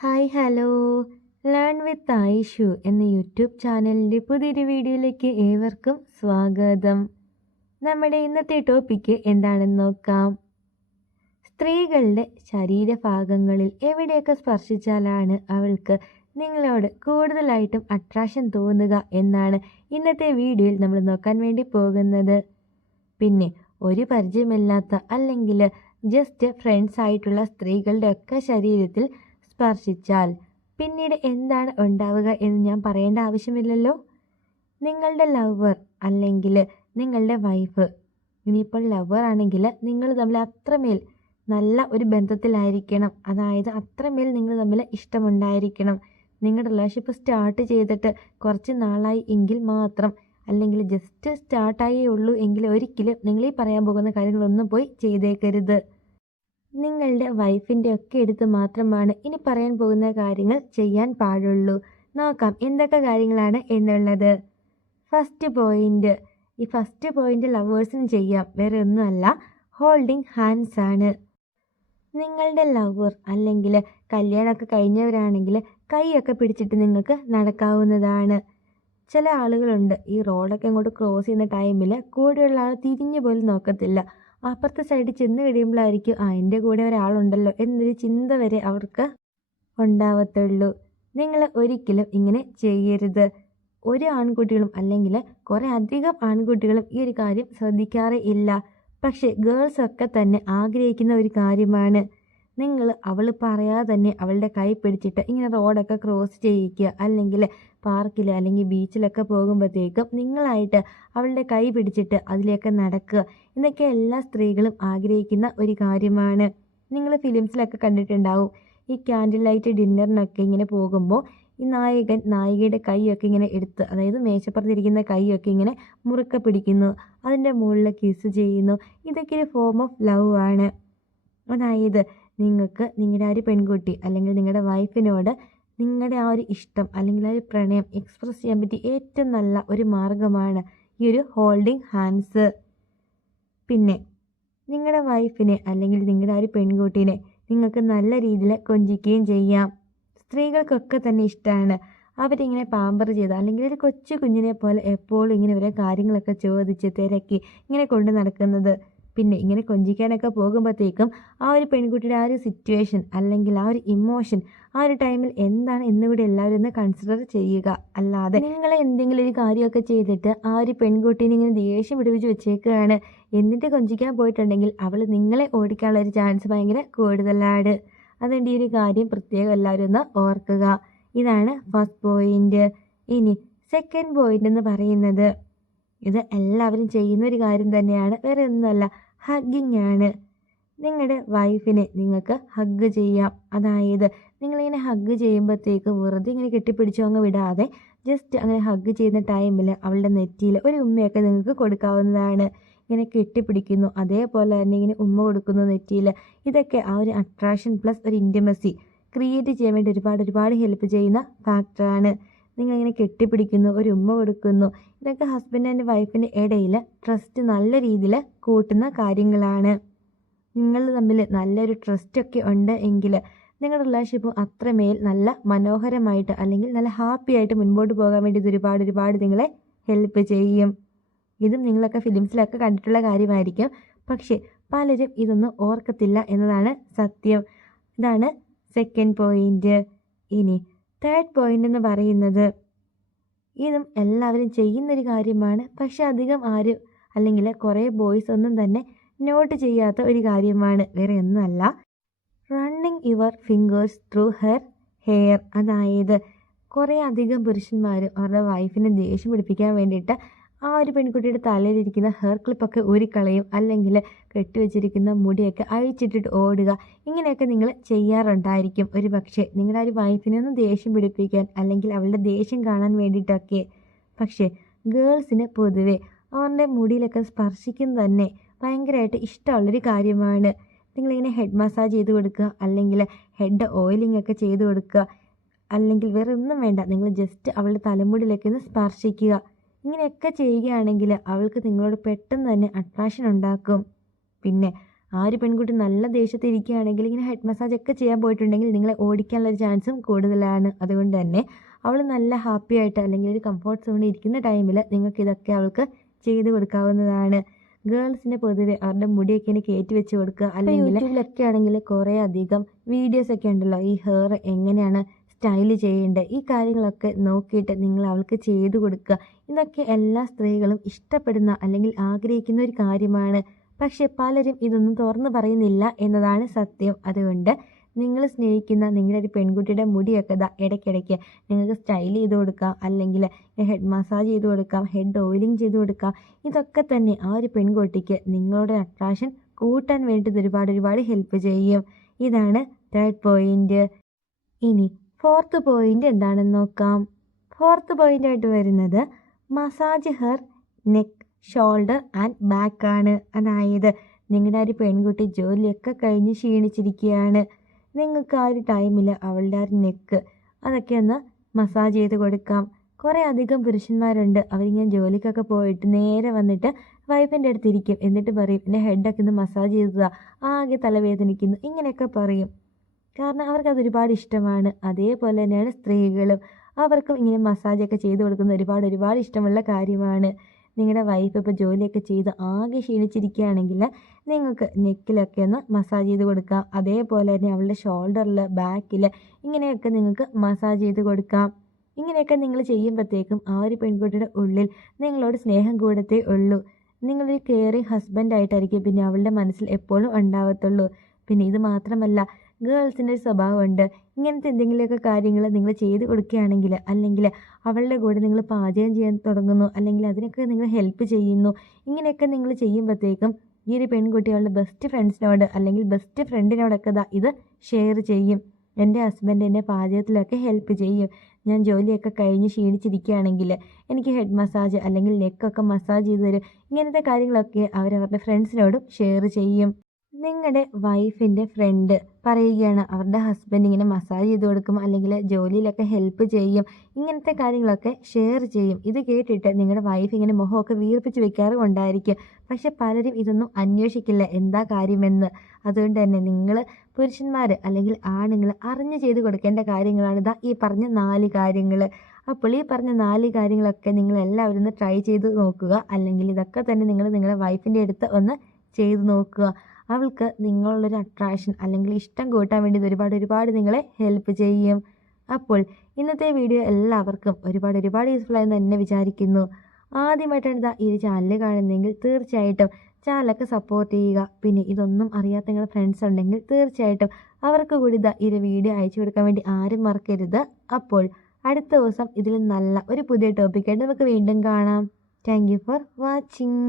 Hi hello learn with Ayishu എന്ന YouTube ചാനലിൻ്റെ പുതിയൊരു വീഡിയോയിലേക്ക് ഏവർക്കും സ്വാഗതം. നമ്മുടെ ഇന്നത്തെ ടോപ്പിക്ക് എന്താണെന്ന് നോക്കാം. സ്ത്രീകളുടെ ശരീരഭാഗങ്ങളിൽ എവിടെയൊക്കെ സ്പർശിച്ചാലാണ് അവൾക്ക് നിങ്ങളോട് കൂടുതലായിട്ടും അട്രാക്ഷൻ തോന്നുക എന്നാണ് ഇന്നത്തെ വീഡിയോയിൽ നമ്മൾ നോക്കാൻ വേണ്ടി പോകുന്നത്. പിന്നെ ഒരു പരിചയമില്ലാത്ത അല്ലെങ്കിൽ ജസ്റ്റ് ഫ്രണ്ട്സ് ആയിട്ടുള്ള സ്ത്രീകളുടെ ഒക്കെ ശരീരത്തിൽ സ്പർശിച്ചാൽ പിന്നീട് എന്താണ് ഉണ്ടാവുക എന്ന് ഞാൻ പറയേണ്ട ആവശ്യമില്ലല്ലോ. നിങ്ങളുടെ ലവർ അല്ലെങ്കിൽ നിങ്ങളുടെ വൈഫ്, ഇനിയിപ്പോൾ ലവർ ആണെങ്കിൽ നിങ്ങൾ തമ്മിൽ അത്രമേൽ നല്ല ഒരു ബന്ധത്തിലായിരിക്കണം. അതായത് അത്രമേൽ നിങ്ങൾ തമ്മിൽ ഇഷ്ടമുണ്ടായിരിക്കണം. നിങ്ങളുടെ റിലേഷൻഷിപ്പ് സ്റ്റാർട്ട് ചെയ്തിട്ട് കുറച്ച് നാളായി എങ്കിൽ മാത്രം, അല്ലെങ്കിൽ ജസ്റ്റ് സ്റ്റാർട്ടായേ ഉള്ളൂ എങ്കിൽ ഒരിക്കലും നിങ്ങൾ ഈ പറയാൻ പോകുന്ന കാര്യങ്ങളൊന്നും പോയി ചെയ്തേക്കരുത്. നിങ്ങളുടെ വൈഫിൻ്റെ ഒക്കെ എടുത്ത് മാത്രമാണ് ഇനി പറയാൻ പോകുന്ന കാര്യങ്ങൾ ചെയ്യാൻ പാടുള്ളൂ. നോക്കാം എന്തൊക്കെ കാര്യങ്ങളാണ് എന്നുള്ളത്. ഫസ്റ്റ് പോയിന്റ്, ഈ ഫസ്റ്റ് പോയിന്റ് ലവേഴ്സിന് ചെയ്യാം. വേറെ ഒന്നുമല്ല, ഹോൾഡിംഗ് ഹാൻഡ്സ് ആണ്. നിങ്ങളുടെ ലവർ അല്ലെങ്കിൽ കല്യാണമൊക്കെ കഴിഞ്ഞവരാണെങ്കിൽ കൈയൊക്കെ പിടിച്ചിട്ട് നിങ്ങൾക്ക് നടക്കാവുന്നതാണ്. ചില ആളുകളുണ്ട്, ഈ റോഡൊക്കെ അങ്ങോട്ട് ക്രോസ് ചെയ്യുന്ന ടൈമിൽ കൂടെയുള്ള ആൾ തിരിഞ്ഞു പോലും നോക്കത്തില്ല. അപ്പുറത്തെ സൈഡിൽ ചെന്ന് കഴിയുമ്പോഴായിരിക്കും എൻ്റെ കൂടെ ഒരാളുണ്ടല്ലോ എന്നൊരു ചിന്ത വരെ അവർക്ക് ഉണ്ടാവത്തുള്ളൂ. നിങ്ങൾ ഒരിക്കലും ഇങ്ങനെ ചെയ്യരുത്. ഒരു ആൺകുട്ടികളും അല്ലെങ്കിൽ കുറേ അധികം ആൺകുട്ടികളും ഈ ഒരു കാര്യം ശ്രദ്ധിക്കാറേ ഇല്ല. പക്ഷേ ഗേൾസൊക്കെ തന്നെ ആഗ്രഹിക്കുന്ന ഒരു കാര്യമാണ്. നിങ്ങൾ അവൾ പറയാതെ തന്നെ അവളുടെ കൈ പിടിച്ചിട്ട് ഇങ്ങനെ റോഡൊക്കെ ക്രോസ് ചെയ്യിക്കുക, അല്ലെങ്കിൽ പാർക്കിൽ അല്ലെങ്കിൽ ബീച്ചിലൊക്കെ പോകുമ്പോഴത്തേക്കും നിങ്ങളായിട്ട് അവളുടെ കൈ പിടിച്ചിട്ട് അതിലേക്ക് നടക്കുക. ഇതൊക്കെ എല്ലാ സ്ത്രീകളും ആഗ്രഹിക്കുന്ന ഒരു കാര്യമാണ്. നിങ്ങൾ ഫിലിംസിലൊക്കെ കണ്ടിട്ടുണ്ടാവും, ഈ ക്യാൻഡിൽ ലൈറ്റ് ഡിന്നറിനൊക്കെ ഇങ്ങനെ പോകുമ്പോൾ ഈ നായകൻ നായികയുടെ കൈയൊക്കെ ഇങ്ങനെ എടുത്ത്, അതായത് മേശപ്പുറത്തിരിക്കുന്ന കൈയൊക്കെ ഇങ്ങനെ മുറുക്കെ പിടിക്കുന്നു, അതിൻ്റെ മുകളിൽ കിസ് ചെയ്യുന്നു. ഇതൊക്കെ ഒരു ഫോം ഓഫ് ലവ് ആണ്. അതായത് നിങ്ങൾക്ക് നിങ്ങളുടെ ആ ഒരു പെൺകുട്ടി അല്ലെങ്കിൽ നിങ്ങളുടെ വൈഫിനോട് നിങ്ങളുടെ ആ ഒരു ഇഷ്ടം അല്ലെങ്കിൽ ആ ഒരു പ്രണയം എക്സ്പ്രസ് ചെയ്യാൻ പറ്റിയ ഏറ്റവും നല്ല ഒരു മാർഗമാണ് ഈ ഒരു ഹോൾഡിംഗ് ഹാൻഡ്സ്. പിന്നെ നിങ്ങളുടെ വൈഫിനെ അല്ലെങ്കിൽ നിങ്ങളുടെ ആ ഒരു പെൺകുട്ടീനെ നിങ്ങൾക്ക് നല്ല രീതിയിൽ കൊഞ്ചിക്കുകയും ചെയ്യാം. സ്ത്രീകൾക്കൊക്കെ തന്നെ ഇഷ്ടമാണ് അവരിങ്ങനെ പാമ്പർ ചെയ്ത്, അല്ലെങ്കിൽ ഒരു കൊച്ചു കുഞ്ഞിനെ പോലെ എപ്പോഴും ഇങ്ങനെ ഓരോ കാര്യങ്ങളൊക്കെ ചോദിച്ച് തിരക്കി ഇങ്ങനെ കൊണ്ട് നടക്കുന്നത്. പിന്നെ ഇങ്ങനെ കൊഞ്ചിക്കാനൊക്കെ പോകുമ്പോഴത്തേക്കും ആ ഒരു പെൺകുട്ടിയുടെ ആ ഒരു സിറ്റുവേഷൻ അല്ലെങ്കിൽ ആ ഒരു ഇമോഷൻ ആ ഒരു ടൈമിൽ എന്താണ് എന്നുകൂടി എല്ലാവരും ഒന്ന് കൺസിഡർ ചെയ്യുക. അല്ലാതെ നിങ്ങൾ എന്തെങ്കിലും ഒരു കാര്യമൊക്കെ ചെയ്തിട്ട് ആ ഒരു പെൺകുട്ടീനെ ഇങ്ങനെ ദേഷ്യം പിടിപ്പിച്ച് വെച്ചേക്കുകയാണ് എന്നിട്ട് കൊഞ്ചിക്കാൻ പോയിട്ടുണ്ടെങ്കിൽ അവൾ നിങ്ങളെ ഓടിക്കാനുള്ള ഒരു ചാൻസ് ഭയങ്കര കൂടുതലാണ്. അതുകൊണ്ട് ഈ ഒരു കാര്യം പ്രത്യേകം എല്ലാവരും ഒന്ന് ഓർക്കുക. ഇതാണ് ഫസ്റ്റ് പോയിന്റ്. ഇനി സെക്കൻഡ് പോയിന്റ് എന്ന് പറയുന്നത്, ഇത് എല്ലാവരും ചെയ്യുന്ന ഒരു കാര്യം തന്നെയാണ്, വേറെ ഒന്നുമല്ല, ഹഗ്ഗിങ് ആണ്. നിങ്ങളുടെ വൈഫിനെ നിങ്ങൾക്ക് ഹഗ്ഗ് ചെയ്യാം. അതായത് നിങ്ങളിങ്ങനെ ഹഗ്ഗ് ചെയ്യുമ്പോഴത്തേക്ക് വെറുതെ ഇങ്ങനെ കെട്ടിപ്പിടിച്ചോ അങ്ങ് വിടാതെ ജസ്റ്റ് അങ്ങനെ ഹഗ്ഗ് ചെയ്യുന്ന ടൈമിൽ അവളുടെ നെറ്റിയിൽ ഒരു ഉമ്മയൊക്കെ നിങ്ങൾക്ക് കൊടുക്കാവുന്നതാണ്. ഇങ്ങനെ കെട്ടിപ്പിടിക്കുന്നു, അതേപോലെ തന്നെ ഇങ്ങനെ ഉമ്മ കൊടുക്കുന്നു നെറ്റിയിൽ. ഇതൊക്കെ ആ ഒരു അട്രാക്ഷൻ പ്ലസ് ഒരു ഇൻറ്റിമസി ക്രിയേറ്റ് ചെയ്യാൻ വേണ്ടി ഒരുപാട് ഹെൽപ്പ് ചെയ്യുന്ന ഫാക്ടറാണ്. നിങ്ങളിങ്ങനെ കെട്ടിപ്പിടിക്കുന്നു, ഒരു ഉമ്മ കൊടുക്കുന്നു, ഇതൊക്കെ ഹസ്ബൻഡ് ആൻഡ് വൈഫിൻ്റെ ഇടയിൽ ട്രസ്റ്റ് നല്ല രീതിയിൽ കൂട്ടുന്ന കാര്യങ്ങളാണ്. നിങ്ങൾ തമ്മിൽ നല്ലൊരു ട്രസ്റ്റൊക്കെ ഉണ്ട് എങ്കിൽ നിങ്ങളുടെ റിലേഷൻഷിപ്പ് അത്രമേൽ നല്ല മനോഹരമായിട്ട് അല്ലെങ്കിൽ നല്ല ഹാപ്പി ആയിട്ട് മുൻപോട്ട് പോകാൻ വേണ്ടി ഇത് ഒരുപാട് നിങ്ങളെ ഹെൽപ്പ് ചെയ്യും. ഇതും നിങ്ങളൊക്കെ ഫിലിംസിലൊക്കെ കണ്ടിട്ടുള്ള കാര്യമായിരിക്കും, പക്ഷേ പലരും ഇതൊന്നും ഓർക്കത്തില്ല എന്നതാണ് സത്യം. ഇതാണ് സെക്കൻഡ് പോയിന്റ്. ഇനി തേർഡ് പോയിന്റ് എന്ന് പറയുന്നത്, ഇതും എല്ലാവരും ചെയ്യുന്നൊരു കാര്യമാണ്, പക്ഷെ അധികം ആരും അല്ലെങ്കിൽ കുറേ ബോയ്സ് ഒന്നും തന്നെ നോട്ട് ചെയ്യാത്ത ഒരു കാര്യമാണ്. വേറെ ഒന്നുമല്ല, running your fingers through her hair. അതായത് കുറേ അധികം പുരുഷന്മാരും അവരുടെ വൈഫിനെ ദേഷ്യം പിടിപ്പിക്കാൻ വേണ്ടിയിട്ട് ആ ഒരു പെൺകുട്ടിയുടെ തലയിലിരിക്കുന്ന ഹെയർ ക്ലിപ്പൊക്കെ ഊരിക്കളയും, അല്ലെങ്കിൽ കെട്ടിവെച്ചിരിക്കുന്ന മുടിയൊക്കെ അഴിച്ചിട്ടിട്ട് ഓടുക. ഇങ്ങനെയൊക്കെ നിങ്ങൾ ചെയ്യാറുണ്ടായിരിക്കും ഒരു പക്ഷേ നിങ്ങളുടെ ആ ഒരു വൈഫിനെ ഒന്ന് ദേഷ്യം പിടിപ്പിക്കാൻ അല്ലെങ്കിൽ അവളുടെ ദേഷ്യം കാണാൻ വേണ്ടിയിട്ടൊക്കെ. പക്ഷേ ഗേൾസിന് പൊതുവെ അവരുടെ മുടിയിലൊക്കെ സ്പർശിക്കുന്നത് തന്നെ ഭയങ്കരമായിട്ട് ഇഷ്ടമുള്ളൊരു കാര്യമാണ്. നിങ്ങളിങ്ങനെ ഹെഡ് മസാജ് ചെയ്ത് കൊടുക്കുക, അല്ലെങ്കിൽ ഹെഡ് ഓയിലിംഗ് ഒക്കെ ചെയ്ത് കൊടുക്കുക, അല്ലെങ്കിൽ വേറെ ഒന്നും വേണ്ട, നിങ്ങൾ ജസ്റ്റ് അവളുടെ തലമുടിയിലൊക്കെ ഒന്ന് സ്പർശിക്കുക. ഇങ്ങനെയൊക്കെ ചെയ്യുകയാണെങ്കിൽ അവൾക്ക് നിങ്ങളോട് പെട്ടെന്ന് തന്നെ അട്രാക്ഷൻ ഉണ്ടാക്കും. പിന്നെ ആ ഒരു പെൺകുട്ടി നല്ല ദേഷ്യത്തിരിക്കുകയാണെങ്കിൽ ഇങ്ങനെ ഹെഡ് മസാജ് ഒക്കെ ചെയ്യാൻ പോയിട്ടുണ്ടെങ്കിൽ നിങ്ങളെ ഓടിക്കാനുള്ളൊരു ചാൻസും കൂടുതലാണ്. അതുകൊണ്ട് തന്നെ അവൾ നല്ല ഹാപ്പി ആയിട്ട് അല്ലെങ്കിൽ ഒരു കംഫർട്ട് സോണിൽ ഇരിക്കുന്ന ടൈമിൽ നിങ്ങൾക്ക് ഇതൊക്കെ അവൾക്ക് ചെയ്ത് കൊടുക്കാവുന്നതാണ്. ഗേൾസിന് പൊതുവെ അവരുടെ മുടിയൊക്കെ ഇങ്ങനെ കയറ്റി വെച്ച് കൊടുക്കുക, അല്ലെങ്കിൽ യൂട്യൂബിലൊക്കെ ആണെങ്കിൽ കുറേ അധികം വീഡിയോസൊക്കെ ഉണ്ടല്ലോ ഈ ഹെയർ എങ്ങനെയാണ് സ്റ്റൈൽ ചെയ്യേണ്ടത്, ഈ കാര്യങ്ങളൊക്കെ നോക്കിയിട്ട് നിങ്ങൾ അവൾക്ക് ചെയ്തു കൊടുക്കുക. ഇതൊക്കെ എല്ലാ സ്ത്രീകളും ഇഷ്ടപ്പെടുന്ന അല്ലെങ്കിൽ ആഗ്രഹിക്കുന്ന ഒരു കാര്യമാണ്. പക്ഷെ പലരും ഇതൊന്നും തുറന്നു പറയുന്നില്ല എന്നതാണ് സത്യം. അതുകൊണ്ട് നിങ്ങൾ സ്നേഹിക്കുന്ന നിങ്ങളുടെ ഒരു പെൺകുട്ടിയുടെ മുടിയൊക്കെ ഇടയ്ക്കിടയ്ക്ക് നിങ്ങൾക്ക് സ്റ്റൈൽ ചെയ്ത് കൊടുക്കാം, അല്ലെങ്കിൽ ഹെഡ് മസാജ് ചെയ്ത് കൊടുക്കാം, ഹെഡ് ഓയിലിംഗ് ചെയ്ത് കൊടുക്കാം. ഇതൊക്കെ തന്നെ ആ ഒരു പെൺകുട്ടിക്ക് നിങ്ങളുടെ അട്രാക്ഷൻ കൂട്ടാൻ വേണ്ടി ഒരുപാട് ഹെൽപ്പ് ചെയ്യും. ഇതാണ് തേർഡ് പോയിന്റ്. ഇനി ഫോർത്ത് പോയിന്റ് എന്താണെന്ന് നോക്കാം. ഫോർത്ത് പോയിന്റ് ആയിട്ട് വരുന്നത് massage her neck, shoulder and back ആണ്. അതായത് നിങ്ങളുടെ ഒരു പെൺകുട്ടി ജോലിയൊക്കെ കഴിഞ്ഞ് ക്ഷീണിച്ചിരിക്കുകയാണ്. നിങ്ങൾക്ക് ആ ഒരു ടൈമിൽ അവളുടെ ആ ഒരു നെക്ക് അതൊക്കെ ഒന്ന് മസാജ് ചെയ്ത് കൊടുക്കാം. കുറേ അധികം പുരുഷന്മാരുണ്ട്, അവരിങ്ങനെ ജോലിക്കൊക്കെ പോയിട്ട് നേരെ വന്നിട്ട് വൈഫിൻ്റെ അടുത്തിരിക്കും. എന്നിട്ട് പറയും എൻ്റെ ഹെഡൊക്കെ ഒന്ന് മസാജ് ചെയ്തതാ, ആകെ തലവേദനിക്കുന്നു, ഇങ്ങനെയൊക്കെ പറയും. കാരണം അവർക്കത് ഒരുപാട് ഇഷ്ടമാണ്. അതേപോലെ തന്നെയാണ് സ്ത്രീകളും, അവർക്കും ഇങ്ങനെ മസാജൊക്കെ ചെയ്ത് കൊടുക്കുന്ന ഒരുപാട് ഇഷ്ടമുള്ള കാര്യമാണ്. നിങ്ങളുടെ വൈഫ് ഇപ്പോൾ ജോലിയൊക്കെ ചെയ്ത് ആകെ ക്ഷീണിച്ചിരിക്കുകയാണെങ്കിൽ നിങ്ങൾക്ക് നെക്കിലൊക്കെ ഒന്ന് മസാജ് ചെയ്ത് കൊടുക്കാം. അതേപോലെ തന്നെ അവളുടെ ഷോൾഡറിൽ, ബാക്കിൽ ഇങ്ങനെയൊക്കെ നിങ്ങൾക്ക് മസാജ് ചെയ്ത് കൊടുക്കാം. ഇങ്ങനെയൊക്കെ നിങ്ങൾ ചെയ്യുമ്പോഴത്തേക്കും ആ ഒരു പെൺകുട്ടിയുടെ ഉള്ളിൽ നിങ്ങളോട് സ്നേഹം കൂടത്തേ ഉള്ളൂ. നിങ്ങളൊരു കെയറിങ് ഹസ്ബൻഡായിട്ടായിരിക്കും പിന്നെ അവളുടെ മനസ്സിൽ എപ്പോഴും ഉണ്ടാവത്തുള്ളൂ. പിന്നെ ഇത് മാത്രമല്ല, ഗേൾസിൻ്റെ ഒരു സ്വഭാവമുണ്ട്, ഇങ്ങനത്തെ എന്തെങ്കിലുമൊക്കെ കാര്യങ്ങൾ നിങ്ങൾ ചെയ്ത് കൊടുക്കുകയാണെങ്കിൽ, അല്ലെങ്കിൽ അവളുടെ കൂടെ നിങ്ങൾ പാചകം ചെയ്യാൻ തുടങ്ങുന്നു, അല്ലെങ്കിൽ അതിനൊക്കെ നിങ്ങൾ ഹെൽപ്പ് ചെയ്യുന്നു, ഇങ്ങനെയൊക്കെ നിങ്ങൾ ചെയ്യുമ്പോഴത്തേക്കും ഈ ഒരു പെൺകുട്ടി അവളുടെ ബെസ്റ്റ് ഫ്രണ്ട്സിനോട് അല്ലെങ്കിൽ ബെസ്റ്റ് ഫ്രണ്ടിനോടൊക്കെ ഇത് ഷെയർ ചെയ്യും. എൻ്റെ ഹസ്ബൻഡ് എന്നെ പാചകത്തിലൊക്കെ ഹെൽപ്പ് ചെയ്യും, ഞാൻ ജോലിയൊക്കെ കഴിഞ്ഞ് ക്ഷീണിച്ചിരിക്കുകയാണെങ്കിൽ എനിക്ക് ഹെഡ് മസാജ് അല്ലെങ്കിൽ നെക്കൊക്കെ മസാജ് ചെയ്ത് തരും. ഇങ്ങനത്തെ കാര്യങ്ങളൊക്കെ അവരവരുടെ ഫ്രണ്ട്സിനോടും ഷെയർ ചെയ്യും. നിങ്ങളുടെ വൈഫിൻ്റെ ഫ്രണ്ട് പറയുകയാണ് അവരുടെ ഹസ്ബൻഡ് ഇങ്ങനെ മസാജ് ചെയ്ത് കൊടുക്കും, അല്ലെങ്കിൽ ജോലിയിലൊക്കെ ഹെൽപ്പ് ചെയ്യും, ഇങ്ങനത്തെ കാര്യങ്ങളൊക്കെ ഷെയർ ചെയ്യും. ഇത് കേട്ടിട്ട് നിങ്ങളുടെ വൈഫ് ഇങ്ങനെ മുഖമൊക്കെ വീർപ്പിച്ച് വെക്കാറുണ്ടായിരിക്കും. പക്ഷെ പലരും ഇതൊന്നും അന്വേഷിക്കില്ല എന്താ കാര്യമെന്ന്. അതുകൊണ്ട് തന്നെ നിങ്ങൾ പുരുഷന്മാർ അല്ലെങ്കിൽ ആണുങ്ങൾ അറിഞ്ഞു ചെയ്ത് കൊടുക്കേണ്ട കാര്യങ്ങളാണ് ഈ പറഞ്ഞ 4 കാര്യങ്ങൾ. അപ്പോൾ ഈ പറഞ്ഞ 4 കാര്യങ്ങളൊക്കെ നിങ്ങൾ എല്ലാവരും ഒന്ന് ട്രൈ ചെയ്ത് നോക്കുക, അല്ലെങ്കിൽ ഇതൊക്കെ തന്നെ നിങ്ങൾ നിങ്ങളുടെ വൈഫിൻ്റെ അടുത്ത് ഒന്ന് ചെയ്ത് നോക്കുക. അവൾക്ക് നിങ്ങളുള്ളൊരു അട്രാക്ഷൻ അല്ലെങ്കിൽ ഇഷ്ടം കൂട്ടാൻ വേണ്ടി ഒരുപാട് നിങ്ങളെ ഹെൽപ്പ് ചെയ്യും. അപ്പോൾ ഇന്നത്തെ വീഡിയോ എല്ലാവർക്കും ഒരുപാട് യൂസ്ഫുൾ ആയെന്ന് തന്നെ വിചാരിക്കുന്നു. ആദ്യമായിട്ടാണ് ഈ ഒരു ചാനൽ കാണുന്നതെങ്കിൽ തീർച്ചയായിട്ടും ചാനലൊക്കെ സപ്പോർട്ട് ചെയ്യുക. പിന്നെ ഇതൊന്നും അറിയാത്ത നിങ്ങളുടെ ഫ്രണ്ട്സ് ഉണ്ടെങ്കിൽ തീർച്ചയായിട്ടും അവർക്ക് കൂടി ഈ ഒരു വീഡിയോ അയച്ചു കൊടുക്കാൻ വേണ്ടി ആരും മറക്കരുത്. അപ്പോൾ അടുത്ത ദിവസം ഇതിൽ നല്ല ഒരു പുതിയ ടോപ്പിക്കായിട്ട് നമുക്ക് വീണ്ടും കാണാം. Thank you for watching.